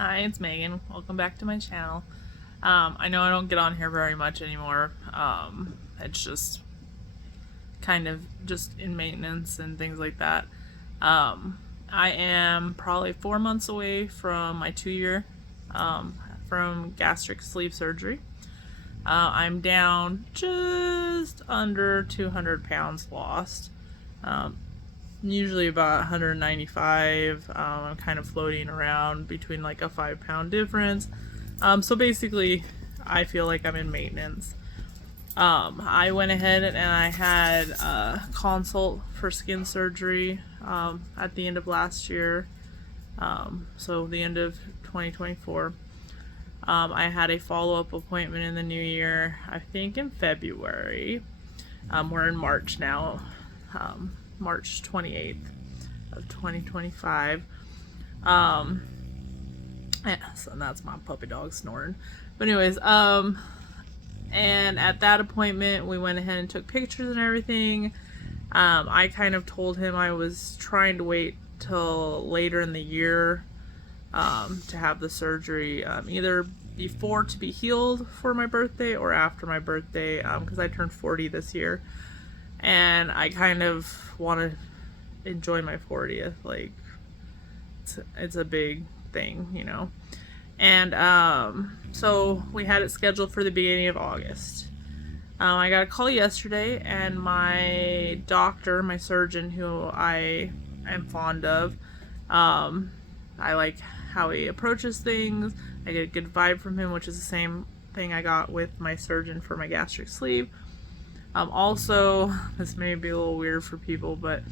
Hi, it's Megan. Welcome back to my channel. I know I don't get on here very much anymore. It's just kind of just in maintenance and things like that. I am probably 4 months away from my 2 year from gastric sleeve surgery. I'm down just under 200 pounds lost. Usually about 195. I'm kind of floating around between like a 5 pound difference. So basically, I feel like I'm in maintenance. I went ahead and I had a consult for skin surgery at the end of last year. So the end of 2024. I had a follow-up appointment in the new year, I think in February. We're in March now. March 28th of 2025. Yeah, so that's my puppy dog snoring. But anyways, and at that appointment, we went ahead and took pictures and everything. I kind of told him I was trying to wait till later in the year to have the surgery, either before to be healed for my birthday or after my birthday, because I turned 40 this year. And I kind of want to enjoy my 40th. Like, it's a big thing, you know. And so we had it scheduled for the beginning of August. I got a call yesterday, and my doctor, my surgeon, who I am fond of, I like how he approaches things. I get a good vibe from him, which is the same thing I got with my surgeon for my gastric sleeve. Also, this may be a little weird for people, but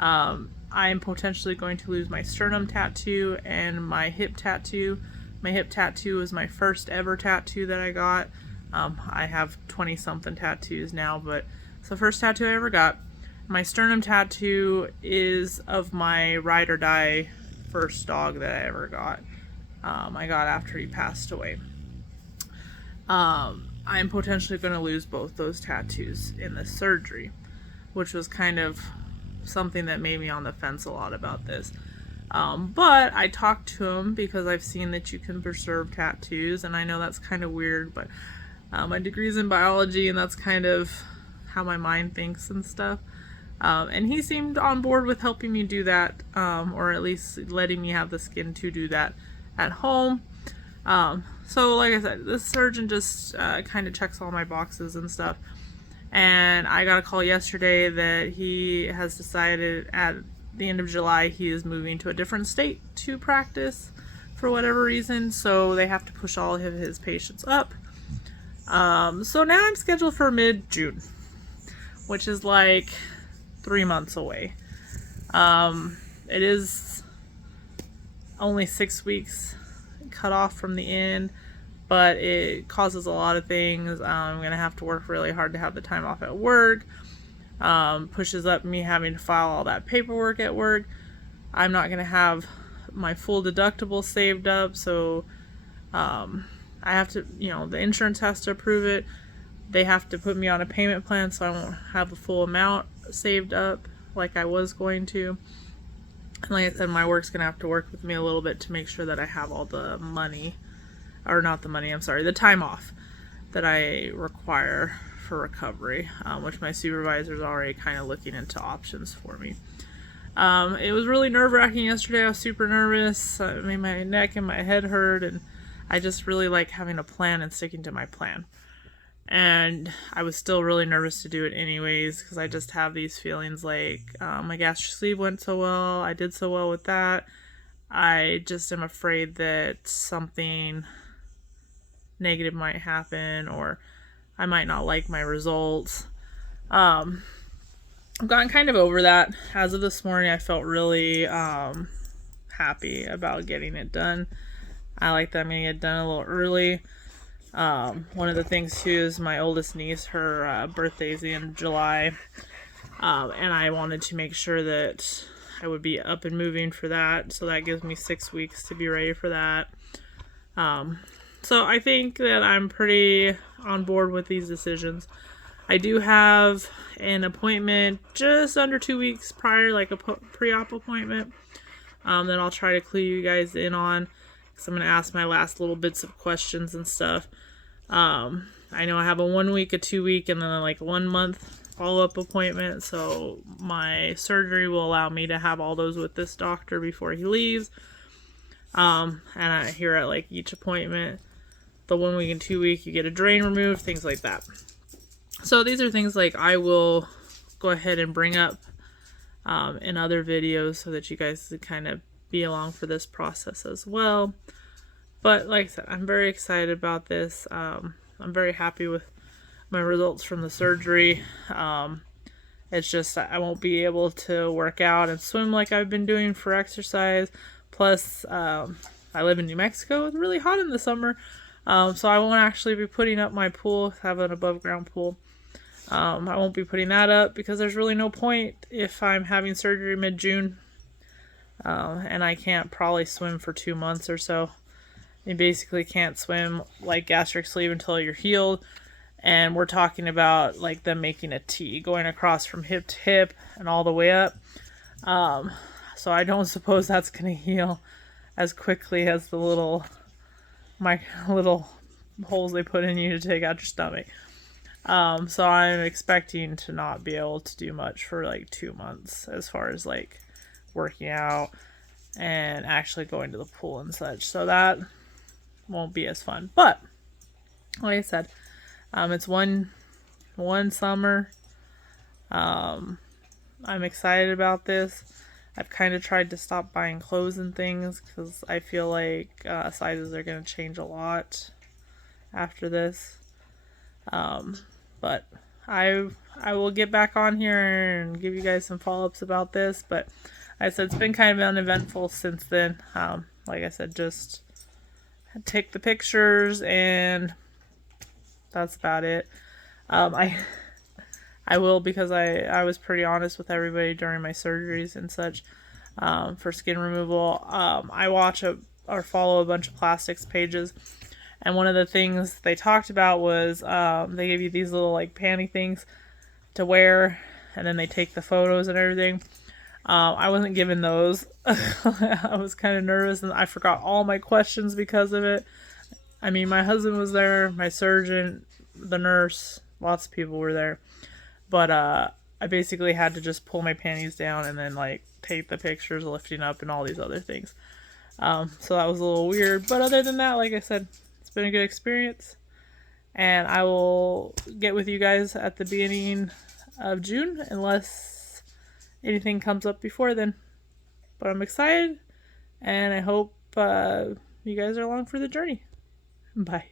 I'm potentially going to lose my sternum tattoo and my hip tattoo. My hip tattoo was my first ever tattoo that I got. I have 20 something tattoos now, but it's the first tattoo I ever got. My sternum tattoo is of my ride or die first dog that I ever got. I got after he passed away. I'm potentially going to lose both those tattoos in this surgery, which was kind of something that made me on the fence a lot about this. But I talked to him because I've seen that you can preserve tattoos, and I know that's kind of weird, but my degree's in biology, and that's kind of how my mind thinks and stuff. And he seemed on board with helping me do that, or at least letting me have the skin to do that at home. So like I said, this surgeon just kind of checks all my boxes and stuff. And I got a call yesterday that he has decided at the end of July he is moving to a different state to practice for whatever reason. So they have to push all of his patients up. So now I'm scheduled for mid-June, which is like 3 months away. It is only 6 weeks cut off from the end, but it causes a lot of things. I'm gonna have to work really hard to have the time off at work. Pushes up me having to file all that paperwork at work. I'm not gonna have my full deductible saved up, so I have to, the insurance has to approve it. They have to put me on a payment plan, so I won't have the full amount saved up like I was going to. And like I said, my work's gonna have to work with me a little bit to make sure that I have all the money, or not the money, I'm sorry, the time off that I require for recovery, which my supervisor is already kind of looking into options for me. It was really nerve-wracking yesterday. I was super nervous. I made my neck and my head hurt, and I just really like having a plan and sticking to my plan. And I was still really nervous to do it anyways, because I just have these feelings like my gastric sleeve went so well, I did so well with that. I just am afraid that something negative might happen, or I might not like my results. I've gotten kind of over that. As of this morning, I felt really happy about getting it done. I like that I'm going to get it done a little early. One of the things too is my oldest niece, her birthday's the end of July, and I wanted to make sure that I would be up and moving for that, so that gives me 6 weeks to be ready for that. So I think that I'm pretty on board with these decisions. I do have an appointment just under 2 weeks prior, like a pre-op appointment, that I'll try to clue you guys in on. because I'm going to ask my last little bits of questions and stuff. I know I have a 1 week, a 2 week, and then like 1 month follow-up appointment, so my surgery will allow me to have all those with this doctor before he leaves. And I hear at like each appointment, the 1 week and 2 week, you get a drain removed, things like that. So these are things like I will go ahead and bring up in other videos so that you guys can kind of be along for this process as well. But like I said, I'm very excited about this. I'm very happy with my results from the surgery. It's just I won't be able to work out and swim like I've been doing for exercise. Plus, I live in New Mexico. It's really hot in the summer. So I won't actually be putting up my pool, have an above ground pool. I won't be putting that up because there's really no point if I'm having surgery mid-June. And I can't probably swim for 2 months or so. You basically can't swim like gastric sleeve until you're healed. And we're talking about like them making a T going across from hip to hip and all the way up. So I don't suppose that's going to heal as quickly as the little holes they put in you to take out your stomach. So I'm expecting to not be able to do much for like 2 months as far as like working out and actually going to the pool and such. So that won't be as fun. But like I said, it's one summer. I'm excited about this. I've kind of tried to stop buying clothes and things because I feel like sizes are going to change a lot after this. But I will get back on here and give you guys some follow-ups about this. But like I said, it's been kind of uneventful since then. Like I said, just take the pictures and that's about it. I will, because I was pretty honest with everybody during my surgeries and such, for skin removal. I watch or follow a bunch of plastics pages, and one of the things they talked about was they give you these little like panty things to wear, and then they take the photos and everything. I wasn't given those. I was kind of nervous and I forgot all my questions because of it. I mean, my husband was there, my surgeon, the nurse, lots of people were there. But I basically had to just pull my panties down and then like take the pictures lifting up and all these other things. So that was a little weird. But other than that, like I said, it's been a good experience. And I will get with you guys at the beginning of June unless anything comes up before then. But I'm excited and I hope you guys are along for the journey. Bye.